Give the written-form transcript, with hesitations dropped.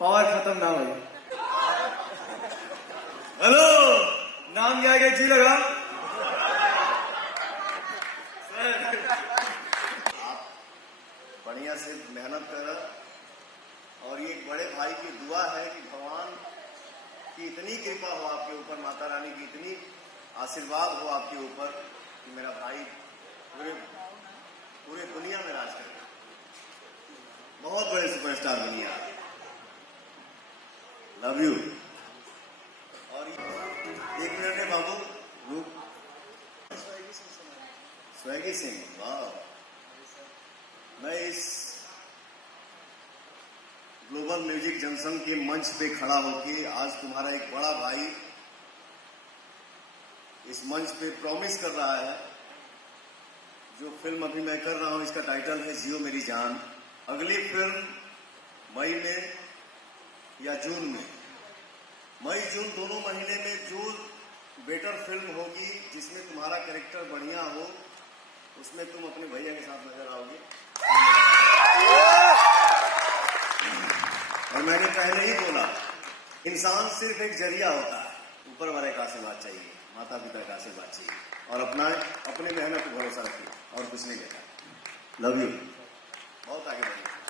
Power खत्म ना हो। हेलो, नाम क्या है? जी लगा आप बढ़िया से मेहनत कर, और ये एक बड़े भाई की दुआ है कि भगवान की इतनी कृपा हो आपके ऊपर, माता रानी की इतनी आशीर्वाद हो आपके ऊपर कि मेरा भाई पूरे दुनिया में राज करे, बहुत बड़े सुपरस्टार बनिए आप। Love you. और एक मिनट है बाबू, रुक। स्वैगी सिंह, वाह। मैं इस ग्लोबल म्यूजिक जंक्शन के मंच पे खड़ा होके आज तुम्हारा एक बड़ा भाई इस मंच पे प्रॉमिस कर रहा है। जो फिल्म अभी मैं कर रहा हूं इसका टाइटल है जियो मेरी जान। अगली फिल्म मई में या जून में, मई जून दोनों महीने में जो बेटर फिल्म होगी जिसमें तुम्हारा कैरेक्टर बढ़िया हो, उसमें तुम अपने भैया के साथ नजर आओगे। और मैंने पहले ही बोला, इंसान सिर्फ एक जरिया होता है, ऊपर वाले का आशीर्वाद चाहिए, माता पिता का आशीर्वाद चाहिए, और अपने मेहनत पर भरोसा रखिए, और कुछ नहीं कहता। Love you. बहुत आगे बढ़िए।